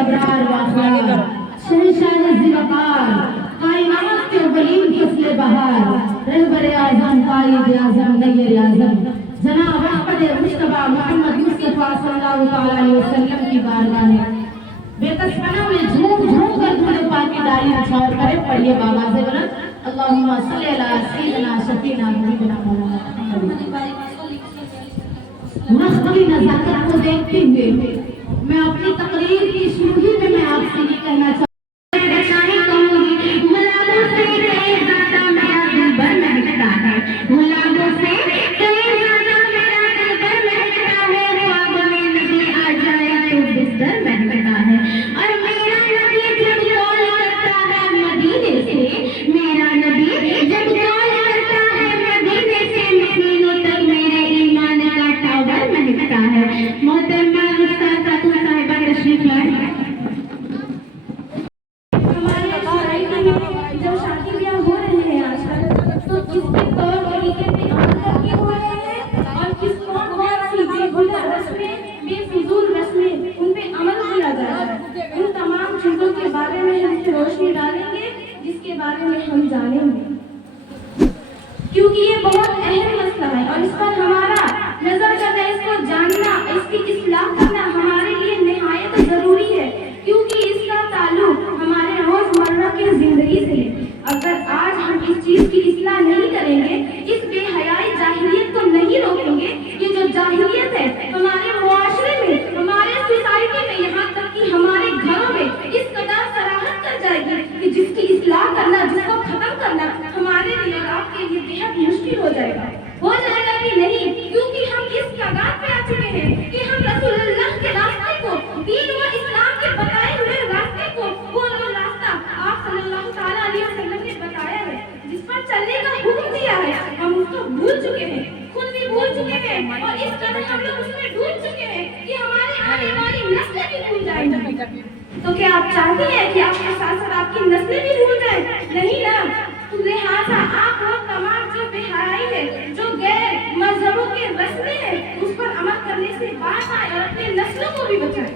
ابرار واخیار شہنشاہ ذوالوقار کائنات کے اولین فصل بہار رہبر اعظم قائد اعظم غیر اعظم جناب احمد مصطفیٰ محمد مصطفیٰ صلی اللہ علیہ وسلم کی بارگاہ میں بے قسمانہ میں جھوم جھوم کر دھوڑے پاک کی ڈالی نچھاور کرے پڑھیے بآواز بلند اللہم صلی علی سیدنا شفیعنا حبیبنا مولانا محمد مخفی نزاکت کو دیکھتے ہوئے میں اپنی تقریر کی شروع ہی میں آپ سے یہ کہنا چاہتا ہوں کیونکہ یہ بہت اہم مسئلہ ہے اور اس پر ہمارا نظر کرنا، اس کو جاننا، اس کی اصلاح کرنا ہمارے لیے نہایت ضروری ہے، کیونکہ اس کا تعلق ہمارے روزمرہ کی زندگی سے ہے۔ اگر آج ہم اس چیز کی اصلاح نہیں کریں گے، اس بے حیائی جاہلیت کو نہیں روکیں گے، یہ جو جاہلیت ہے ہمارے معاشرے میں، ہمارے سوسائٹی میں، یہاں تک کہ ہمارے گھروں میں اس قدر سراہت کر جائے گی کہ جس کی اصلاح کرنا، جس کو ختم کرنا ہمارے لیے اور آپ کے لیے بہت مشکل ہو جائے گا کہ نہیں، کیونکہ ہم اس کگار پہ آ چکے ہیں کہ ہم رسول اللہ کے راستے کو، دین و اسلام کے بتائے ہوئے راستے کو، وہ راستہ آپ صلی اللہ تعالیٰ علیہ وسلم نے بتایا ہے، جس پر چلنے کا حکم دیا ہے، ہم اس کو بھول چکے ہیں، خود بھی بھول چکے ہیں، اور اس قدر ہم لوگ اس میں ڈوب چکے ہیں کہ ہمارے آنے والی نسلیں بھی بھول جائیں گی۔ تو کیا آپ چاہتے ہیں کہ آپ کے ساتھ ساتھ آپ کی نسلیں بھی بھول جائیں؟ نہیں نا۔ تو لہٰذا آپ وہ تمام جو بے حیائی ہے، جو غیر مذہبوں کے رسمیں ہیں، اس پر عمل کرنے سے باز آئیں اور اپنے نسلوں کو بھی بچائیں،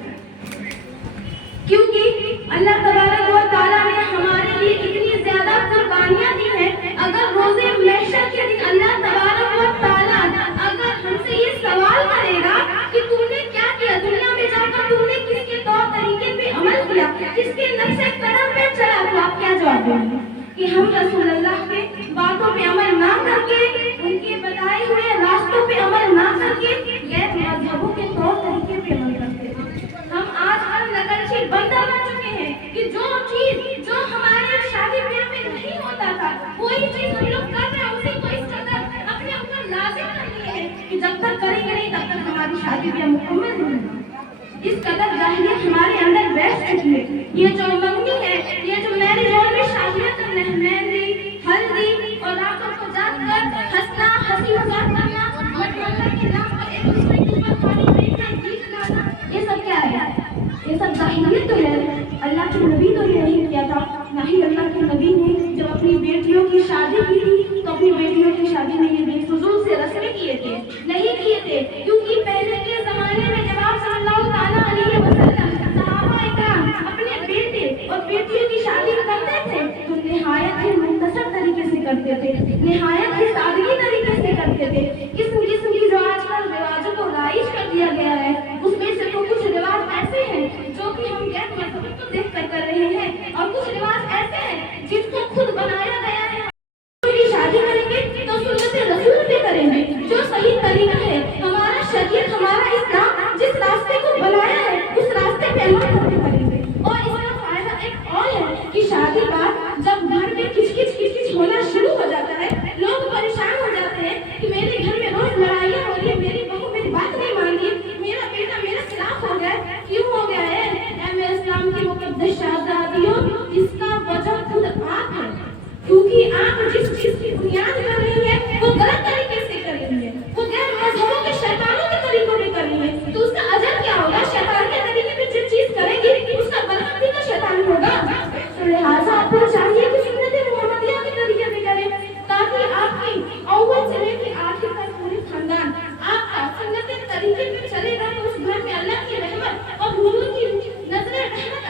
کیونکہ اللہ تبارک و تعالیٰ نے ہمارے لیے اتنی زیادہ قربانیاں دی ہیں۔ اگر روزے محشر کے دن اللہ تبارک و تعالیٰ اگر ہم سے یہ سوال کرے گا کہ تم نے کیا کیا، دنیا میں جا کر تم نے کس کے طور طریقے پہ عمل کیا، کس کے نقش قدم پہ چلا، تو آپ کیا جواب دیں گے؟ کہ ہم رسول اللہ کے باتوں پہ عمل نہ کر کے، ان کے بتائے ہوئے راستوں پہ عمل نہ کر کے، غیر مذہبوں کے طور طریقے پہ عمل کرتے ہیں۔ ہم آج کل نقلچی بندہ بن چکے ہیں کہ جو چیز جو ہمارے شادی بیاہ میں نہیں ہوتا تھا، وہی چیز ہم لوگ کر رہے ہیں، اسی کو اس قدر اپنے اوپر لازم کر لیے ہیں کہ جب تک کریں گے نہیں تب تک ہماری شادی بیاہ مکمل نہیں ہوگی۔ اس قدر جاہلیت ہمارے اندر بیٹھ چکی ہے۔ یہ جو منگنی ہے، یہ جو میرج ہال میں شادیاں کرنا ہے، مہندی، ہلدی اور راتوں کو جاگ کر ہنسنا، ہنسی مذاق کرنا، مٹمالا کے نام پر ایک دوسرے کے اوپر پانی پھینکنا، گیت گانا، یہ سب کیا ہے؟ یہ سب جاہلیت تو ہے۔ اللہ کے نبی تو یہ نہیں کیا تھا، نہ ہی اللہ کے نبی نے جب اپنی بیٹیوں کی شادی کی تھی تو اپنی بیٹیوں کی شادی میں یہ بے فضول سے رسمیں کیے تھے، نہیں کیے تھے، کیونکہ پہلے کے زمانے میں جب آپ صلی اللہ تعالیٰ علیہ وسلم صحابہ اکرام اپنے بیٹے اور بیٹیوں کی شادی کرتے تھے تو نہایت ہی مختصر طریقے سے کرتے تھے، نہایت ہی سادگی طریقے سے کرتے تھے۔ قسم قسم کی جو آج کل رواجوں کو رائج کر دیا گیا ہے، اس میں سے تو کچھ رواج ایسے ہیں جو کہ ہم غیر مذہبوں کو دیکھ کر رہے ہیں، اور کچھ رواج ایسے ہیں جن کو خود بنایا گیا ہے۔ شادی کریں گے تو سنت رسول پہ کریں گے، جو صحیح طریقہ ہے، ہمارا شریعت، ہمارا اسلام جس راستے کو بنایا ہے اس راستے پہ عمل کرتے کریں گے۔ اور اس کا فائدہ ایک اور ہے کہ شادی بعد جب گھر میں کچ کچ ہونا شروع ہو جاتا ہے، لوگ پریشان ہو جاتے ہیں کہ میرے گھر میں روز لڑائیاں ہو رہی ہے، میری بہو میری بات نہیں مان رہی، میرا بیٹا میرے خلاف ہو گیا، کیوں ہو گیا ہے؟ اے میرے اسلام کی مقدس شہزادیوں، اس کا وجہ خود آپ ہے، کیونکہ آپ جس چیز کی بنیاد کر رہی ہے وہ غلط طریقے سے کر رہی ہے، وہ غیر مذہبوں کے شیطانوں کے طریقوں میں کر رہی ہے، تو اس کا اجر کیا ہوگا؟ شیطان کے طریقے میں جو چیز کرے گی اس کا برکت بھی تو شیطان ہوگا۔ تو لہٰذا آپ کو چاہیے کہ سنت محمدیہ کے طریقے میں کریں، تاکہ آپ کی اول سے لے کے آخر تک پورے خاندان آپ کا سنت طریقے میں چلے گا، تو اس گھر میں اللہ کی رحمت اور حضور کی نظر رحمت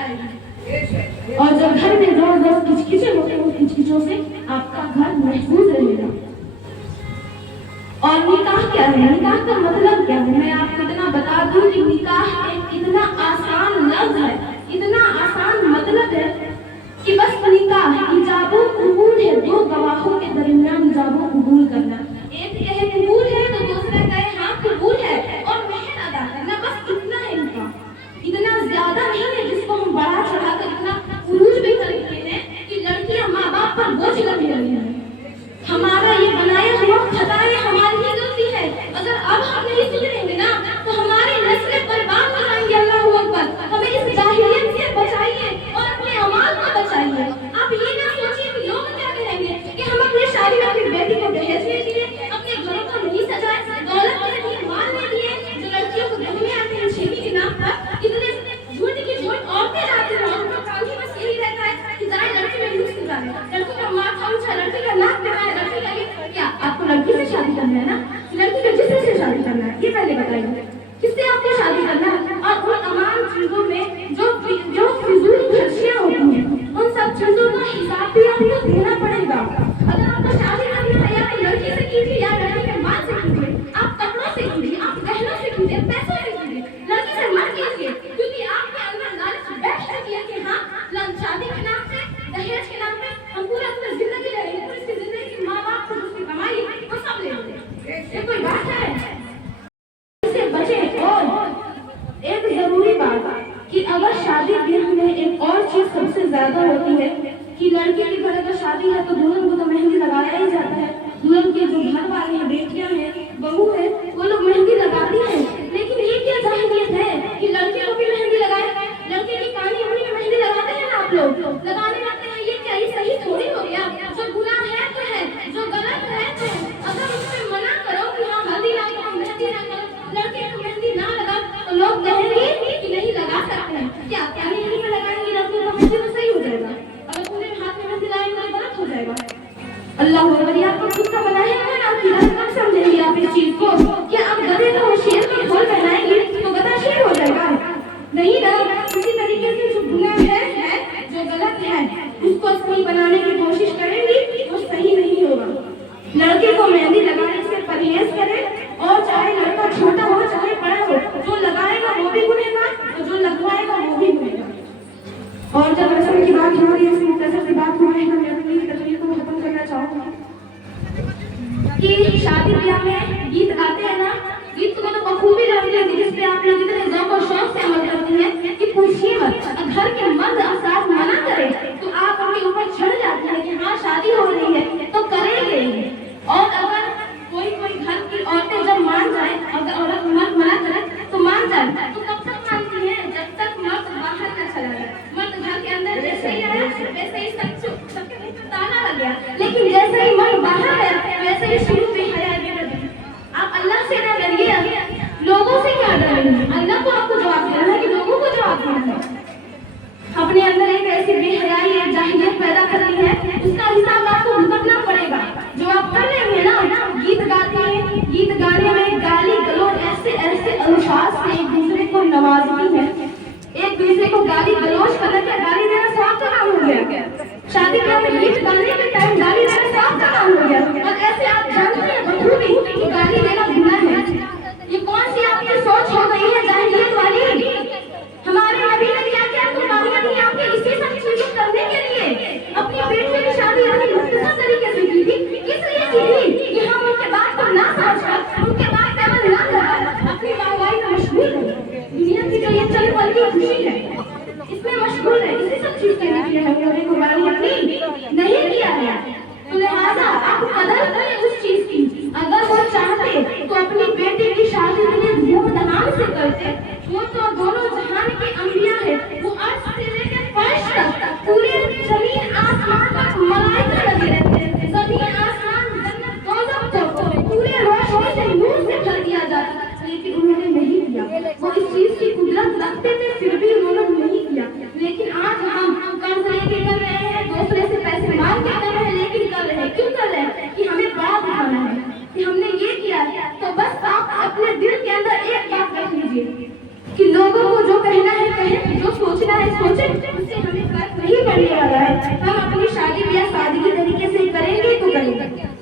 और घर में रोज रोज किचकिचे होते हैं, उन किचकिचों से आपका घर महफूज रहेगा। और निकाह क्या है, निकाह का मतलब क्या है, मैं आपको इतना बता दूं कि निकाह एक इतना आसान लफ्ज है, इतना आसान मतलब है कि बस निकाह इजाबो कबूल है, दो गवाहों के दरमियान इजाबो कबूल करना। एक कहे कबूल है तो दूसरा कहे हाँ कबूल है और मेहर अदा करना, बस इतना है निकाह। इतना ज्यादा नहीं है जिसको हम बढ़ा चढ़ाकर इतना उरूज भी करते हैं कि लड़कियां माँ बाप पर बोझ लगने लगी है। हमारा ये बनाया हुआ खताएं हमारी ही गलती है। अगर अब हम नहीं सुधरेंगे ना तो हमारी नस्लें बर्बाद हो जाएंगी। अल्लाह अकबर, हमें इस जाहिलियत से बचाइए और अपने अमाल को बचाइए। आप ये ना सोचिए कि लोग क्या कहेंगे कि हम अपनी शादी में अपनी बेटी को दहेज नहीं दिए, अपने घरों को नहीं सजाए, दौलत के लिए माल नहीं दिए। जो लड़कियों को देखने आते हैं छेनी के नाम पर इतने झूठ की झूठ औरतें जाती हैं, उनका काम ही बस यही रहता है कि जाए लड़की में लुक्स निकाले, लड़की का माथा ऊंचा, लड़की का नाक टिकाए, लड़की का ये क्या आपको लड़की से शादी करना है ना, लड़की का जिससे से शादी करना है ये पहले बताइए, किससे आपको शादी करना है। और उन तमाम चीजों में जो फिजूल खर्चियां होती हैं उन सब चीजों का हिसाब भी आपको देना पड़ेगा। अगर आपको शादी करनी है या तो लड़की से कीजिए या लड़की के माल से कीजिए, आप कपड़ों से कीजिए, आप गहनों से कीजिए, पैसों से कीजिए, लड़की से मत कीजिए, क्योंकि आपके अंदर लालच बैठ चुकी है कि हाँ शादी के नाम से, दहेज के नाम पे हम पूरा अपनी जिंदगी रहेंगे, तो इसकी जिंदगी की माँ बाप को उसकी कमाई वो सब ले लेंगे। ये कोई बात है? इससे बचे। और एक जरूरी बात कि अगर शादी ब्याह में एक और चीज सबसे ज्यादा होती है कि लड़की की घर अगर शादी है तो दुल्हन को तो मेहंदी लगाया ही जाता है। दुल्हन के जो घर वाले हैं, बेटियां हैं, बहू है, वो लोग मेहंदी लगाती हैं। लेकिन ये क्या जाहिलियत है कि लड़के को भी मेहंदी लगाए, लड़के की कानी उंगली में मेहंदी लगाते हैं ना आप लोग, लगाने लगते हैं। ये क्या, ये सही थोड़ी हो गया? जो गुनाह है तो है, जो गलत है तो है। अगर उसमें मना करो कि हाँ हल्दी ना करो, मेहंदी ना करो, लड़के को मेहंदी ना लगाओ, तो लोग कहेंगे कि नहीं लगा सकते हैं। क्या कानी उंगली में लगाएंगे लड़के को मेहंदी तो सही हो जाएगा, अगर पूरे हाथ में मेहंदी लगाएंगे तो गलत हो जाएगा। अल्लाह अकबर, आपको खुद का बनाया है ना, आपकी रात कब समझेंगे आप इस चीज को? क्या आप गधे को शेर की खोल पहनाएंगे तो गधा शेर हो जाएगा? नहीं ना। इसी तरीके से जो गुनाह है, जो गलत है, उसको सही बनाने की कोशिश करेंगे वो सही नहीं होगा। लड़के को मेहंदी लगाने से परहेज करें, और चाहे लड़का छोटा हो चाहे बड़ा हो, जो लगाएगा वो भी गुनहगार और जो लगवाएगा वो भी गुनहगार। और जब रस्म की बात हो रही है, इस मुख्तसर सी बात हो रही है, मैं अपनी तकरीर को खत्म करना चाहूंगी कि शादी ब्याह में गीत गाते हैं ना, गीत को तो बखूबी गाते हैं जिसपे आप लोग इतने ज़ौक़ और शौक से अमल करते हैं कि पूछिए मत। घर के मर्द अफसाद मना करे तो आप उनके ऊपर चढ़ जाते हैं कि हाँ शादी हो रही है तो करेंगे। और अगर कोई घर की औरतें जब मान जाए, अगर औरत मर्द मना करे तो मान जाए, तो कब तक मानती है? जब तक मर्द बाहर न चला जाए। मर्द घर के अंदर जैसे ही आया वैसे ही सबके ताला लग गया, लेकिन जैसे ही मर्द बाहर गया वैसे ही शुरू में हया गिर दी। आप अल्लाह से ना डरिए, लोगों से क्या डरेंगे? अल्लाह को आपको जवाब देना है कि लोगों को जवाब देना है। अपने अंदर एक ऐसी बेहयाई, एक जाहिलियत पैदा कर ली है, उसका हिसाब आपको भुगतना पड़ेगा। जो आप कर रहे हैं ना, गीत गाते हैं, गीत गाने में गाली गलौज ऐसे ऐसे अल्फाज से एक दूसरे को नवाजती है, एक दूसरे को गाली गलौज करके गाली देना सवाब का काम हो गया। शादी ब्याह में गीत गाने के टाइम गाली देना सवाब का काम हो गया। और ऐसे आप जानते हैं बखूबी कि गाली देना गुनाह है। ये कौन सी आपकी सोच हो गई है जाहिलियत वाली? हमारे नबी ने क्या क्या कुर्बानियां दी आपके इसी सब चीजों करने के लिए। अपनी बेटी की शादी अपनी मुख्तसर तरीके से की थी, किस लिए की थी? कि हम उनके बात को ना समझकर, उनके बात पे अमल ना कर अपनी महंगाई में मशगूल है। दुनिया की जो ये चल पल की खुशी है इसमें मशगूल है, इसी सब चीज के लिए हमने कुर्बानी अपनी नहीं किया है। तो लिहाजा आप कदर करें उस चीज की। अगर वो चाहते तो अपनी बेटी की शादी के लिए धूमधाम से करते। वो तो दोनों जहान के अंबिया है, वो अर्श से लेकर फर्श तक पूरे जमीन आसमान तक मलाइका लगे रहते हैं। जमीन आसमान जन्नत दोज़ख को पूरे रोशनी से नूर से भर दिया जाता, लेकिन उन्होंने नहीं किया। वो इस चीज की कुदरत रखते थे फिर भी उन्होंने नहीं किया। लेकिन आज हम कर्ज लेके कर रहे हैं, दूसरे से पैसे मांग के कर रहे हैं, लेकिन कर रहे हैं क्यों कर रहे हैं? कि हमें बड़ा दिखाना है कि हमने ये किया। तो बस आप अपने दिल के अंदर एक बात रख लीजिए कि लोगों को जो कहना है कहें, जो सोचना है सोचें, उससे हमें फर्क नहीं पड़ता। करने वाला है। हम अपनी शादी ब्याह सादगी तरीके से करेंगे तो करेंगे।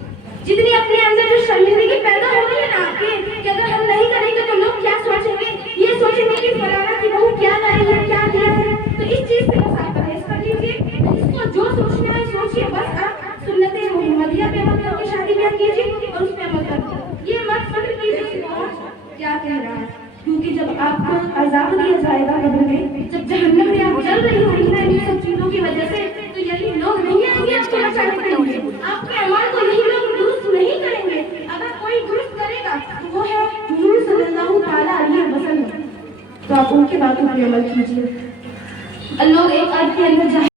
जितनी अपने अंदर जो शर्मिंदगी पैदा हो रही है ना आपके, कि अगर हम नहीं करेंगे तो लोग क्या सोचेंगे, ये सोचेंगे कि फलाना की बहू क्या लाई है, क्या दिया है, तो इस चीज से बस आप परहेज कर लीजिए। इसको जो सोचना है सोचिए, बस आप सुन्नते मोहम्मदिया पे अमल करके शादी ब्याह कीजिए और उस पे अमल करके, ये मत फिक्र कीजिए कि कौन क्या कह रहा है, क्योंकि जब आपको अजाब दिया जाएगा कब्र में, जब जहन्नम में आप जल रही होंगी ना इन सब चीजों की वजह से, तो यही लोग नहीं आएंगे आपको बचाने के लिए, आपके अमल को यही लोग दुरुस्त नहीं करेंगे। अगर कोई दुरुस्त करेगा तो वो है हुजूर सल्लल्लाहु ताला अलैहि वसल्लम, तो आप उनके बातों पर अमल कीजिए। लोग एक अर्थ के अंदर